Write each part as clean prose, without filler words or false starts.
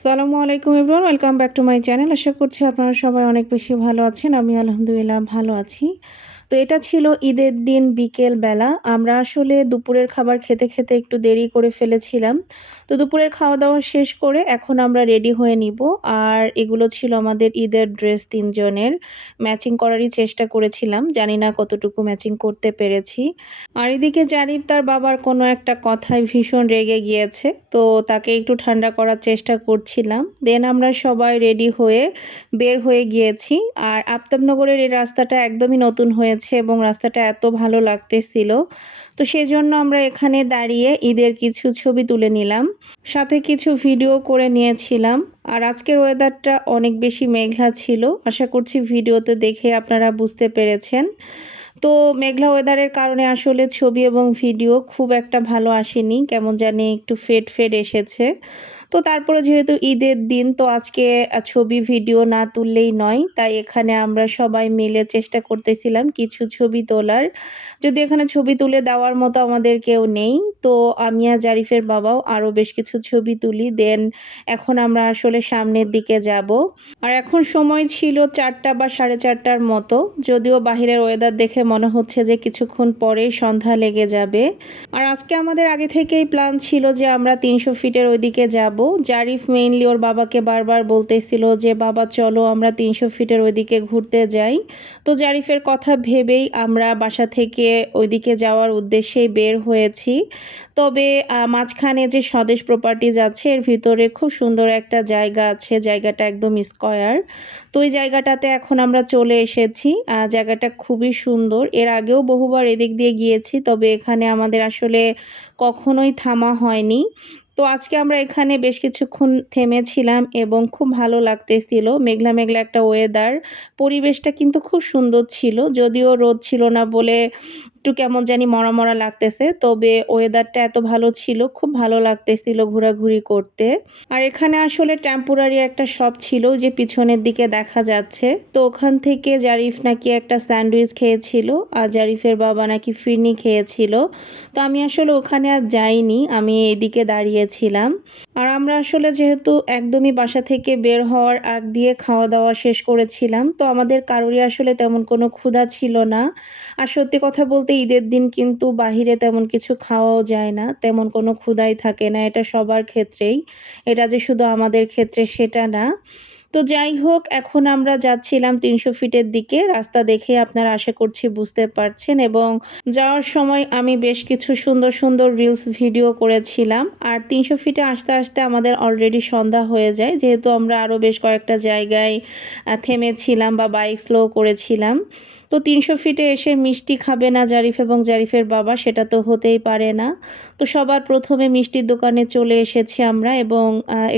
আসসালামু আলাইকুম everyone, welcome back to my channel. আশা করছি আপনারা সবাই অনেক বেশি ভালো আছেন। আমি আলহামদুলিল্লাহ ভালো আছি। তো এটা ছিল ঈদের দিন বিকেল বেলা। আমরা আসলে দুপুরের খাবার খেতে, খেতে একটু দেরি করে ফেলেছিলাম। তো দুপুরের খাওয়া-দাওয়া শেষ করে এখন আমরা রেডি হয়ে নিব। আর এগুলো ছিল আমাদের ঈদের ড্রেস ৩ জনের। ম্যাচিং করারই চেষ্টা করেছিলাম। জানি না কতটুকু ম্যাচিং করতে পেরেছি। আর এদিকে জারিফ তার বাবার কোনো একটা কথায় ভীষণ রেগে গিয়েছে। তো তাকে একটু ঠান্ডা করার চেষ্টা করছিলাম। দেন আমরা সবাই রেডি হয়ে বের হয়ে গিয়েছি। আর আফতাবনগরের এই রাস্তাটা একদমই নতুন হয়েছে এবং রাস্তাটা এত ভালো লাগতেছিল। তো সেজন্য আমরা এখানে দাঁড়িয়ে ঈদের কিছু ছবি তুলে নিলাম। সাথে কিছু ভিডিও করে নিয়েছিলাম। আর আজকের ওয়েদারটা অনেক বেশি মেঘলা ছিল। আশা করছি ভিডিওতে দেখে আপনারা বুঝতে পেরেছেন। তো মেঘলা ওয়েদারের কারণে আসলে ছবি এবং ভিডিও খুব একটা ভালো আসেনি। কেমন জানি একটু ফেড, ফেড এসেছে। তো তারপরে যেহেতু ঈদের দিন, তো আজকে ছবি ভিডিও না তুললেই নয়। তাই এখানে আমরা সবাই মিলে চেষ্টা করতেছিলাম কিছু ছবি তোলার। যদিও এখানে ছবি তুলে দেওয়ার মতো আমাদের কেউ নেই। তো আমি আর জারিফের বাবাও আরও বেশ কিছু ছবি তুলি। দেন এখন আমরা আসলে সামনের দিকে যাব। আর এখন সময় ছিল ৪টা বা ৪:৩০টার মতো। যদিও বাহিরের ওয়েদার দেখে মনে হচ্ছে যে কিছুক্ষণ পরেই সন্ধ্যা লেগে যাবে। আর আজকে আমাদের আগে থেকেই প্ল্যান ছিল যে আমরা ৩০০ ফিটের ওইদিকে যাব। জারিফ মেইনলি ওর বাবাকে বারবার বলতেছিল যে বাবা চলো আমরা ৩০০ ফিটের ওইদিকে ঘুরতে যাই। তো জারিফের কথা ভেবেই আমরা বাসা থেকে ওইদিকে যাওয়ার উদ্দেশ্যেই বের হয়েছি। তবে মাঝখানে যে স্বদেশ প্রপার্টিজ আছে এর ভিতরে খুব সুন্দর একটা জায়গা আছে। জায়গাটা একদম স্কয়ার। তো ওই জায়গাটাতে এখন আমরা চলে এসেছি। জায়গাটা খুবই সুন্দর। এর আগেও বহুবার এদিক দিয়ে গিয়েছি। তবে এখানে আমাদের আসলে কখনোই থামা হয়নি। তো আজকে আমরা এখানে বেশ কিছুক্ষণ থেমেছিলাম এবং খুব ভালো লাগতেছিল। মেঘলা, মেঘলা একটা ওয়েদার। পরিবেশটা কিন্তু খুব সুন্দর ছিল। যদিও রোদ ছিল না বলে একটু কেমন জানি মরা, মরা লাগতেছে। তবে ওয়েদারটা এত ভালো ছিল, খুব ভালো লাগতেছিল ঘোরাঘুরি করতে। আর এখানে আসলে টেম্পোরারি একটা শপ ছিল যে পিছনের দিকে দেখা যাচ্ছে। তো ওখান থেকে জারিফ নাকি একটা স্যান্ডউইচ খেয়েছিল আর জারিফের বাবা নাকি ফিরনি খেয়েছিল। তো আমি আসলে ওখানে আর যাইনি, আমি এইদিকে দাঁড়িয়েছিলাম। আর আমরা আসলে যেহেতু একদমই বাসা থেকে বের হওয়ার আগ দিয়ে খাওয়া দাওয়া শেষ করেছিলাম, তো আমাদের কারোরই আসলে তেমন কোনো ক্ষুধা ছিল না। আর সত্যি কথা বলতে ঈদের দিন কিন্তু বাহিরে তেমন কিছু খাওয়াও যায় না, তেমন কোনো ক্ষুধাই থাকে না, এটা সবার ক্ষেত্রেই। এটা যে শুধু আমাদের ক্ষেত্রে সেটা না। তো যাই হোক, এখন আমরা যাচ্ছিলাম ৩০০ ফিটের দিকে। রাস্তা দেখে আপনারা আশা করছি বুঝতে পারছেন এবং যাওয়ার সময় আমি বেশ কিছু সুন্দর, সুন্দর রিলস ভিডিও করেছিলাম। আর ৩০০ ফিটে আসতে, আসতে আমাদের অলরেডি সন্ধ্যা হয়ে যায়। যেহেতু আমরা আরও বেশ কয়েকটা জায়গায় থেমেছিলাম বা বাইক স্লো করেছিলাম। তো ৩০০ ফিটে এসে মিষ্টি খাবে না জারিফ এবং জারিফের বাবা, সেটা তো হতেই পারে না। তো সবার প্রথমে মিষ্টির দোকানে চলে এসেছি আমরা এবং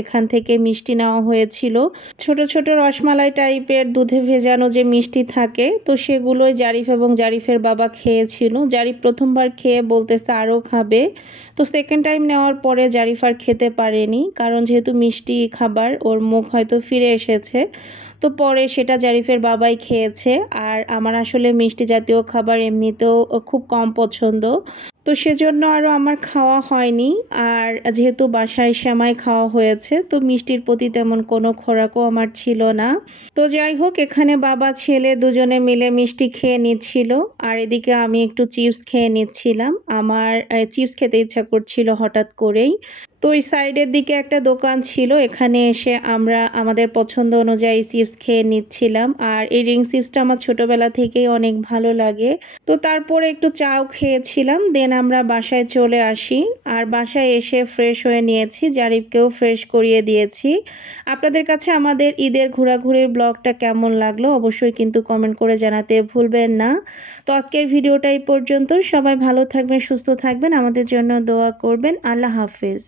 এখান থেকে মিষ্টি নেওয়া হয়েছিল। ছোট, ছোট রসমালাই টাইপের দুধে ভেজানো যে মিষ্টি থাকে, তো সেগুলোই জারিফ এবং জারিফের বাবা খেয়েছিল। জারিফ প্রথমবার খেয়ে বলতেছে আরও খাবে। তো সেকেন্ড টাইম নেওয়ার পরে জারিফ আর খেতে পারেনি, কারণ যেহেতু মিষ্টি খাবার ওর মুখ হয়তো ফিরে এসেছে। তো পরে সেটা জারিফের বাবাই খেয়েছে। আর আমার আসলে মিষ্টি জাতীয় খাবার এমনিতেও খুব কম পছন্দ। তো সেজন্য আরও আমার খাওয়া হয়নি। আর যেহেতু বাসায় সেমাই খাওয়া হয়েছে, তো মিষ্টির প্রতি তেমন কোনো খোরাকও আমার ছিল না। তো যাই হোক, এখানে বাবা ছেলে দুজনে মিলে মিষ্টি খেয়ে নিচ্ছিল। আর এদিকে আমি একটু চিপস খেয়ে নিচ্ছিলাম। আমার চিপস খেতে ইচ্ছা করছিল হঠাৎ করেই। তো ওই সাইডের দিকে একটা দোকান ছিল, এখানে এসে আমরা আমাদের পছন্দ অনুযায়ী চিপস খেয়ে নিচ্ছিলাম। আর এই রিং চিপসটা আমার ছোটোবেলা থেকেই অনেক ভালো লাগে। তো তারপরে একটু চাও খেয়েছিলাম। দেন আমরা বাসায় চলে আসি। আর বাসায় এসে ফ্রেশ হয়ে নিয়েছি, জারিফকেও ফ্রেশ করিয়ে দিয়েছি। আপনাদের কাছে আমাদের ঈদের ঘোরাঘুরির ব্লগটা কেমন লাগলো অবশ্যই কিন্তু কমেন্ট করে জানাতে ভুলবেন না। তো আজকের ভিডিওটা এই পর্যন্ত। সবাই ভালো থাকবেন, সুস্থ থাকবেন, আমাদের জন্য দোয়া করবেন। আল্লাহ হাফেজ।